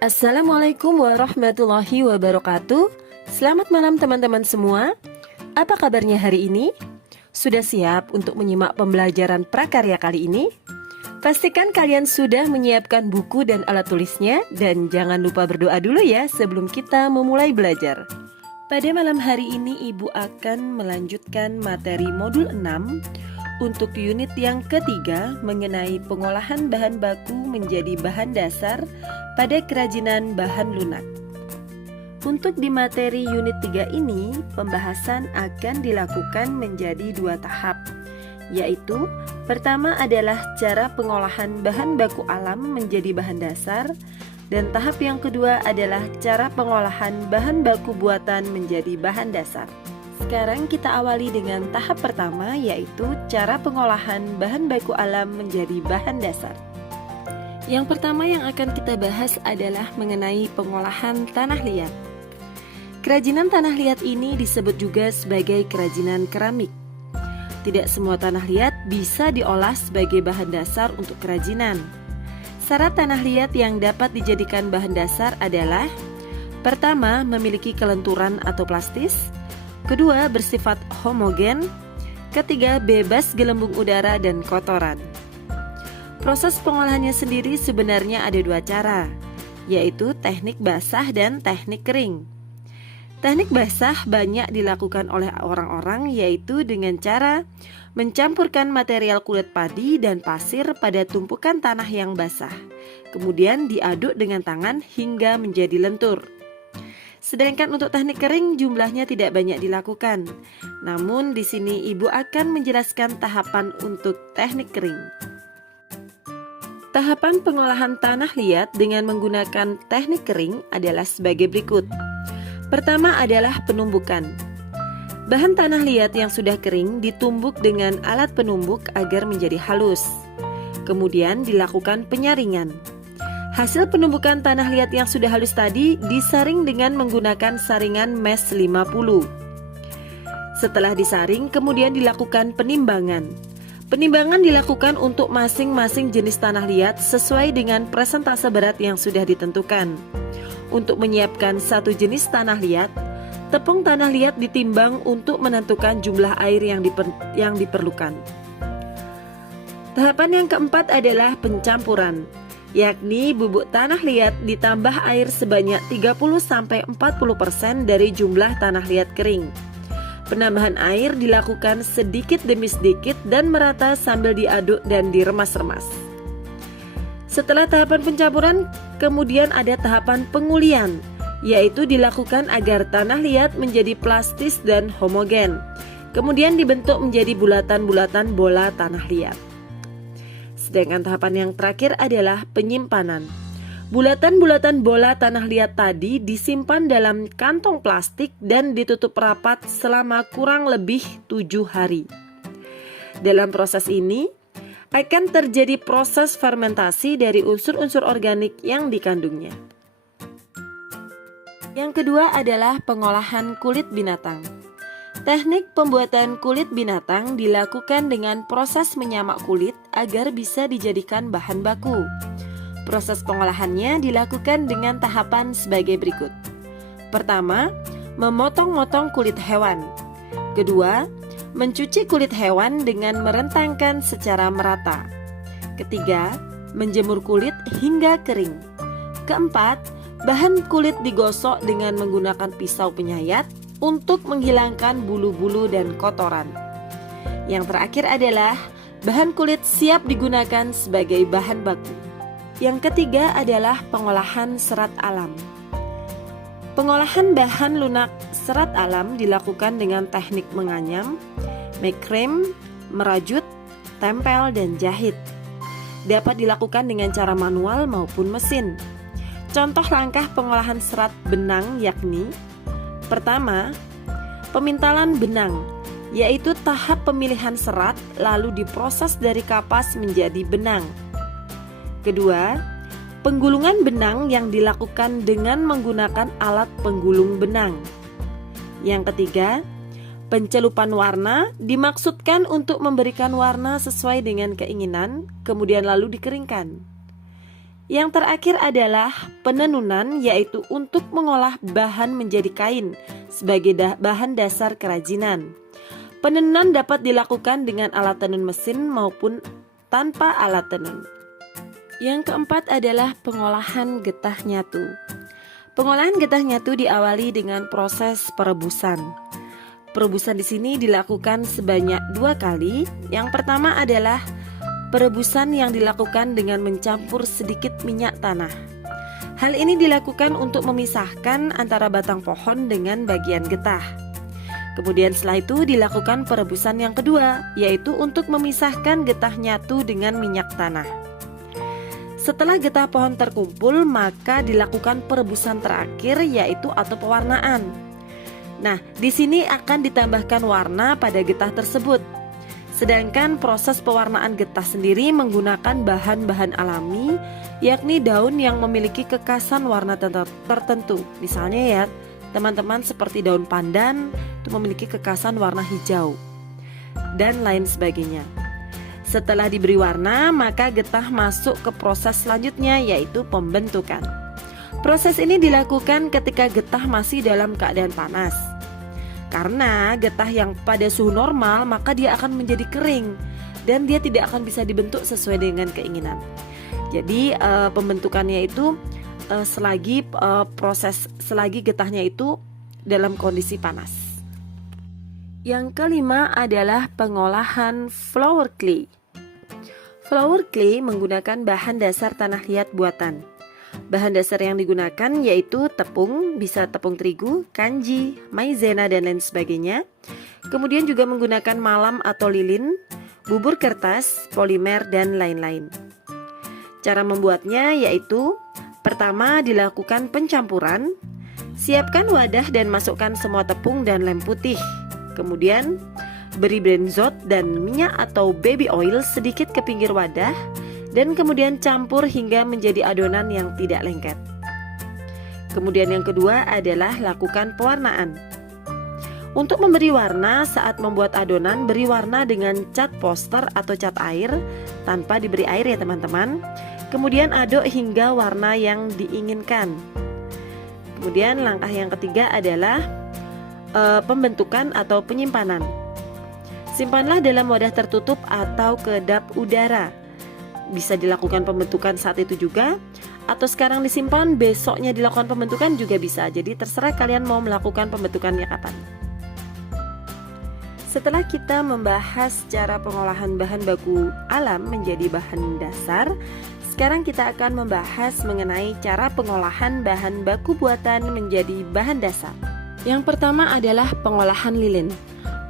Assalamualaikum warahmatullahi wabarakatuh. Selamat malam teman-teman semua. Apa kabarnya hari ini? Sudah siap untuk menyimak pembelajaran prakarya kali ini? Pastikan kalian sudah menyiapkan buku dan alat tulisnya. Dan jangan lupa berdoa dulu ya sebelum kita memulai belajar. Pada malam hari ini Ibu akan melanjutkan materi modul 6 untuk unit yang ketiga mengenai pengolahan bahan baku menjadi bahan dasar pada kerajinan bahan lunak. Untuk di materi unit 3 ini, pembahasan akan dilakukan menjadi 2 tahap, yaitu pertama adalah cara pengolahan bahan baku alam menjadi bahan dasar, dan tahap yang kedua adalah cara pengolahan bahan baku buatan menjadi bahan dasar. Sekarang kita awali dengan tahap pertama, yaitu cara pengolahan bahan baku alam menjadi bahan dasar. Yang pertama yang akan kita bahas adalah mengenai pengolahan tanah liat. Kerajinan tanah liat ini disebut juga sebagai kerajinan keramik. Tidak semua tanah liat bisa diolah sebagai bahan dasar untuk kerajinan. Syarat tanah liat yang dapat dijadikan bahan dasar adalah: pertama, memiliki kelenturan atau plastis; kedua, bersifat homogen; ketiga, bebas gelembung udara dan kotoran. Proses pengolahannya sendiri sebenarnya ada 2 cara, yaitu teknik basah dan teknik kering. Teknik basah banyak dilakukan oleh orang-orang, yaitu dengan cara mencampurkan material kulit padi dan pasir pada tumpukan tanah yang basah, kemudian diaduk dengan tangan hingga menjadi lentur. Sedangkan untuk teknik kering jumlahnya tidak banyak dilakukan. Namun di sini Ibu akan menjelaskan tahapan untuk teknik kering. Tahapan pengolahan tanah liat dengan menggunakan teknik kering adalah sebagai berikut. Pertama adalah penumbukan. Bahan tanah liat yang sudah kering ditumbuk dengan alat penumbuk agar menjadi halus. Kemudian dilakukan penyaringan. Hasil penumbukan tanah liat yang sudah halus tadi disaring dengan menggunakan saringan mes 50. Setelah disaring, kemudian dilakukan penimbangan. Penimbangan dilakukan untuk masing-masing jenis tanah liat sesuai dengan persentase berat yang sudah ditentukan. Untuk menyiapkan satu jenis tanah liat, tepung tanah liat ditimbang untuk menentukan jumlah air yang diperlukan. Tahapan yang keempat adalah pencampuran, yakni bubuk tanah liat ditambah air sebanyak 30-40% dari jumlah tanah liat kering. Penambahan air dilakukan sedikit demi sedikit dan merata sambil diaduk dan diremas-remas. Setelah tahapan pencampuran, kemudian ada tahapan pengulian, yaitu dilakukan agar tanah liat menjadi plastis dan homogen. Kemudian dibentuk menjadi bulatan-bulatan bola tanah liat. Sedangkan tahapan yang terakhir adalah penyimpanan. Bulatan-bulatan bola tanah liat tadi disimpan dalam kantong plastik dan ditutup rapat selama kurang lebih 7 hari. Dalam proses ini akan terjadi proses fermentasi dari unsur-unsur organik yang dikandungnya. Yang kedua adalah pengolahan kulit binatang. Teknik pembuatan kulit binatang dilakukan dengan proses menyamak kulit agar bisa dijadikan bahan baku. Proses pengolahannya dilakukan dengan tahapan sebagai berikut. Pertama, memotong-motong kulit hewan. Kedua, mencuci kulit hewan dengan merentangkan secara merata. Ketiga, menjemur kulit hingga kering. Keempat, bahan kulit digosok dengan menggunakan pisau penyayat untuk menghilangkan bulu-bulu dan kotoran. Yang terakhir adalah bahan kulit siap digunakan sebagai bahan baku. Yang ketiga adalah pengolahan serat alam. Pengolahan bahan lunak serat alam dilakukan dengan teknik menganyam, mengkrem, merajut, tempel, dan jahit. Dapat dilakukan dengan cara manual maupun mesin. Contoh langkah pengolahan serat benang yakni: pertama, pemintalan benang, yaitu tahap pemilihan serat lalu diproses dari kapas menjadi benang. Kedua, penggulungan benang yang dilakukan dengan menggunakan alat penggulung benang. Yang ketiga, pencelupan warna dimaksudkan untuk memberikan warna sesuai dengan keinginan, kemudian lalu dikeringkan. Yang terakhir adalah penenunan, yaitu untuk mengolah bahan menjadi kain sebagai bahan dasar kerajinan. Penenunan dapat dilakukan dengan alat tenun mesin maupun tanpa alat tenun. Yang keempat adalah pengolahan getah nyatu. Pengolahan getah nyatu diawali dengan proses perebusan. Perebusan di sini dilakukan sebanyak 2 kali. Yang pertama adalah perebusan yang dilakukan dengan mencampur sedikit minyak tanah. Hal ini dilakukan untuk memisahkan antara batang pohon dengan bagian getah. Kemudian setelah itu dilakukan perebusan yang kedua, yaitu untuk memisahkan getah nyatu dengan minyak tanah. Setelah getah pohon terkumpul, maka dilakukan perebusan terakhir, yaitu atau pewarnaan. Nah, di sini akan ditambahkan warna pada getah tersebut. Sedangkan proses pewarnaan getah sendiri menggunakan bahan-bahan alami, yakni daun yang memiliki kekasan warna tertentu. Misalnya ya, teman-teman seperti daun pandan itu memiliki kekasan warna hijau dan lain sebagainya. Setelah diberi warna, maka getah masuk ke proses selanjutnya, yaitu pembentukan. Proses ini dilakukan ketika getah masih dalam keadaan panas. Karena getah yang pada suhu normal, maka dia akan menjadi kering dan dia tidak akan bisa dibentuk sesuai dengan keinginan. Jadi pembentukannya itu selagi getahnya itu dalam kondisi panas. Yang kelima adalah pengolahan flour clay. Flour clay menggunakan bahan dasar tanah liat buatan. Bahan dasar yang digunakan yaitu tepung, bisa tepung terigu, kanji, maizena, dan lain sebagainya. Kemudian juga menggunakan malam atau lilin, bubur kertas, polimer, dan lain-lain. Cara membuatnya yaitu: pertama, dilakukan pencampuran. Siapkan wadah dan masukkan semua tepung dan lem putih. Kemudian beri brenzot dan minyak atau baby oil sedikit ke pinggir wadah, dan kemudian campur hingga menjadi adonan yang tidak lengket. Kemudian yang kedua adalah lakukan pewarnaan. Untuk memberi warna, saat membuat adonan, beri warna dengan cat poster atau cat air tanpa diberi air ya teman-teman. Kemudian aduk hingga warna yang diinginkan. Kemudian langkah yang ketiga adalah pembentukan atau penyimpanan. Simpanlah dalam wadah tertutup atau kedap udara. Bisa dilakukan pembentukan saat itu juga, atau sekarang disimpan, besoknya dilakukan pembentukan juga bisa. Jadi terserah kalian mau melakukan pembentukannya kapan. Setelah kita membahas cara pengolahan bahan baku alam menjadi bahan dasar, sekarang kita akan membahas mengenai cara pengolahan bahan baku buatan menjadi bahan dasar. Yang pertama adalah pengolahan lilin.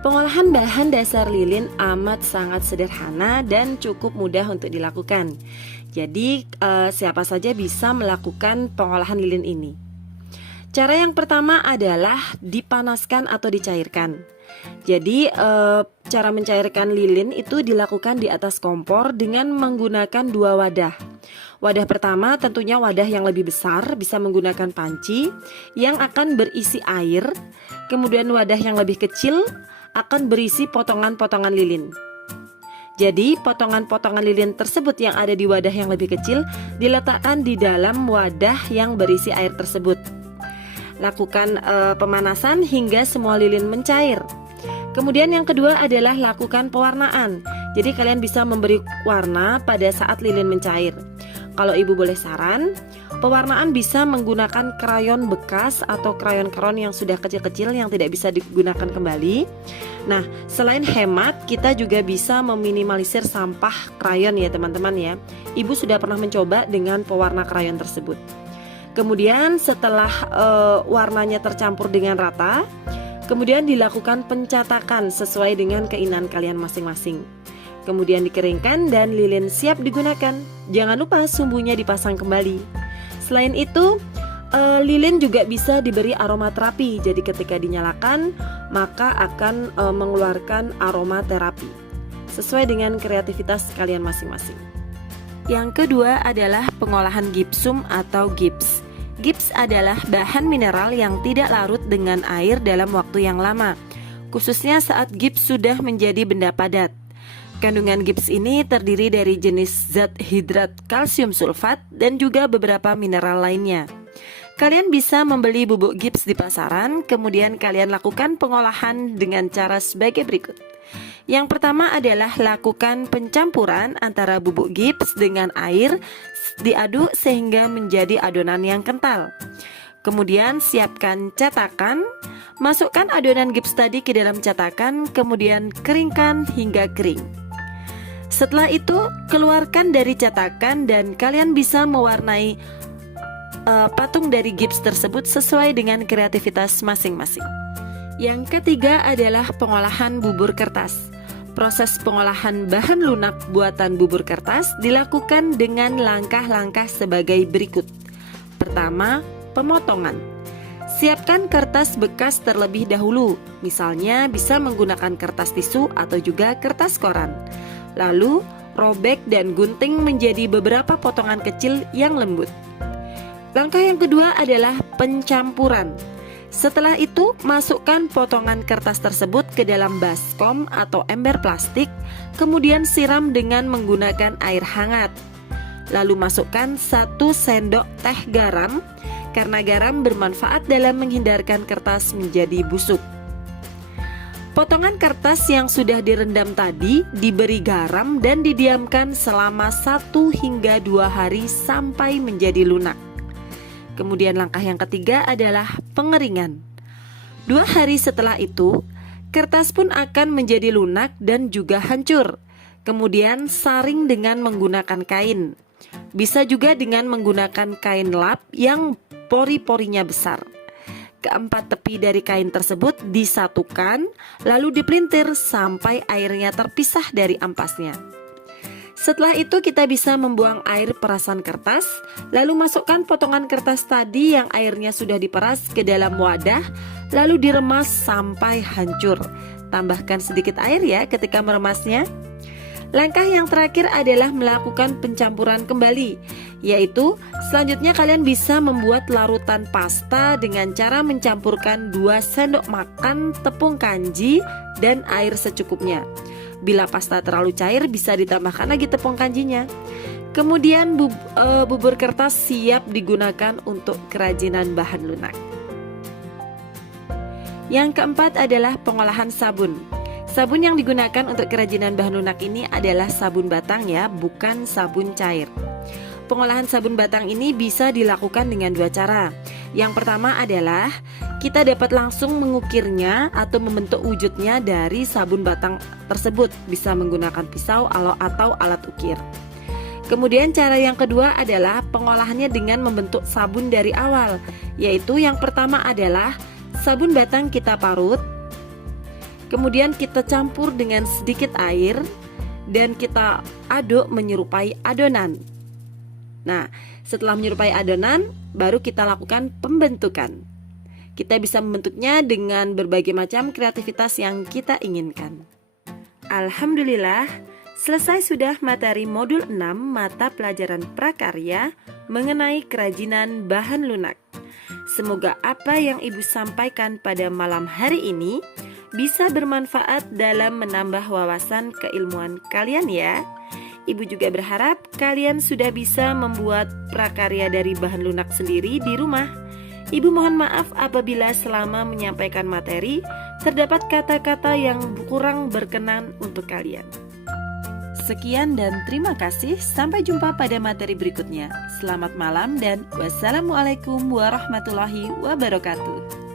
Pengolahan bahan dasar lilin amat sangat sederhana dan cukup mudah untuk dilakukan. Jadi siapa saja bisa melakukan pengolahan lilin ini. Cara yang pertama adalah dipanaskan atau dicairkan. Jadi cara mencairkan lilin itu dilakukan di atas kompor dengan menggunakan 2 wadah. Wadah pertama tentunya wadah yang lebih besar, bisa menggunakan panci yang akan berisi air. Kemudian wadah yang lebih kecil akan berisi potongan-potongan lilin. Jadi potongan-potongan lilin tersebut yang ada di wadah yang lebih kecil diletakkan di dalam wadah yang berisi air tersebut. Lakukan pemanasan hingga semua lilin mencair. Kemudian yang kedua adalah lakukan pewarnaan. Jadi kalian bisa memberi warna pada saat lilin mencair. Kalau ibu boleh saran, pewarnaan bisa menggunakan krayon bekas atau krayon-krayon yang sudah kecil-kecil yang tidak bisa digunakan kembali. Nah, selain hemat, kita juga bisa meminimalisir sampah krayon ya teman-teman ya. Ibu sudah pernah mencoba dengan pewarna krayon tersebut. Kemudian setelah warnanya tercampur dengan rata, kemudian dilakukan pencatakan sesuai dengan keinginan kalian masing-masing. Kemudian dikeringkan dan lilin siap digunakan. Jangan lupa sumbunya dipasang kembali. Selain itu, lilin juga bisa diberi aroma terapi. Jadi ketika dinyalakan, maka akan mengeluarkan aroma terapi sesuai dengan kreativitas kalian masing-masing. Yang kedua adalah pengolahan gipsum atau gips. Gips adalah bahan mineral yang tidak larut dengan air dalam waktu yang lama, khususnya saat gips sudah menjadi benda padat. Kandungan gips ini terdiri dari jenis zat hidrat kalsium sulfat dan juga beberapa mineral lainnya. Kalian bisa membeli bubuk gips di pasaran, kemudian kalian lakukan pengolahan dengan cara sebagai berikut. Yang pertama adalah lakukan pencampuran antara bubuk gips dengan air, diaduk sehingga menjadi adonan yang kental. Kemudian siapkan cetakan, masukkan adonan gips tadi ke dalam cetakan, kemudian keringkan hingga kering. Setelah itu, keluarkan dari cetakan dan kalian bisa mewarnai patung dari gips tersebut sesuai dengan kreativitas masing-masing. Yang ketiga adalah pengolahan bubur kertas. Proses pengolahan bahan lunak buatan bubur kertas dilakukan dengan langkah-langkah sebagai berikut. Pertama, pemotongan. Siapkan kertas bekas terlebih dahulu, misalnya bisa menggunakan kertas tisu atau juga kertas koran. Lalu, robek dan gunting menjadi beberapa potongan kecil yang lembut. Langkah yang kedua adalah pencampuran. Setelah itu, masukkan potongan kertas tersebut ke dalam baskom atau ember plastik, kemudian siram dengan menggunakan air hangat. Lalu masukkan 1 sendok teh garam, karena garam bermanfaat dalam menghindarkan kertas menjadi busuk. Potongan kertas yang sudah direndam tadi diberi garam dan didiamkan selama 1 hingga 2 hari sampai menjadi lunak. Kemudian langkah yang ketiga adalah pengeringan. 2 hari setelah itu, kertas pun akan menjadi lunak dan juga hancur. Kemudian saring dengan menggunakan kain. Bisa juga dengan menggunakan kain lap yang pori-porinya besar. Keempat tepi dari kain tersebut disatukan, lalu dipelintir sampai airnya terpisah dari ampasnya. Setelah itu kita bisa membuang air perasan kertas, lalu masukkan potongan kertas tadi yang airnya sudah diperas ke dalam wadah, lalu diremas sampai hancur. Tambahkan sedikit air ya ketika meremasnya. Langkah yang terakhir adalah melakukan pencampuran kembali, yaitu selanjutnya kalian bisa membuat larutan pasta dengan cara mencampurkan 2 sendok makan tepung kanji dan air secukupnya. Bila pasta terlalu cair, bisa ditambahkan lagi tepung kanjinya. Kemudian bubur kertas siap digunakan untuk kerajinan bahan lunak. Yang keempat adalah pengolahan sabun. Sabun yang digunakan untuk kerajinan bahan lunak ini adalah sabun batang ya, bukan sabun cair. Pengolahan sabun batang ini bisa dilakukan dengan 2 cara. Yang pertama adalah kita dapat langsung mengukirnya atau membentuk wujudnya dari sabun batang tersebut, bisa menggunakan pisau atau alat ukir. Kemudian cara yang kedua adalah pengolahannya dengan membentuk sabun dari awal, yaitu yang pertama adalah sabun batang kita parut, kemudian kita campur dengan sedikit air dan kita aduk menyerupai adonan. Nah, setelah menyerupai adonan, baru kita lakukan pembentukan. Kita bisa membentuknya dengan berbagai macam kreativitas yang kita inginkan. Alhamdulillah, selesai sudah materi modul 6 mata pelajaran prakarya mengenai kerajinan bahan lunak. Semoga apa yang Ibu sampaikan pada malam hari ini bisa bermanfaat dalam menambah wawasan keilmuan kalian ya. Ibu juga berharap kalian sudah bisa membuat prakarya dari bahan lunak sendiri di rumah. Ibu mohon maaf apabila selama menyampaikan materi terdapat kata-kata yang kurang berkenan untuk kalian. Sekian dan terima kasih. Sampai jumpa pada materi berikutnya. Selamat malam dan wassalamualaikum warahmatullahi wabarakatuh.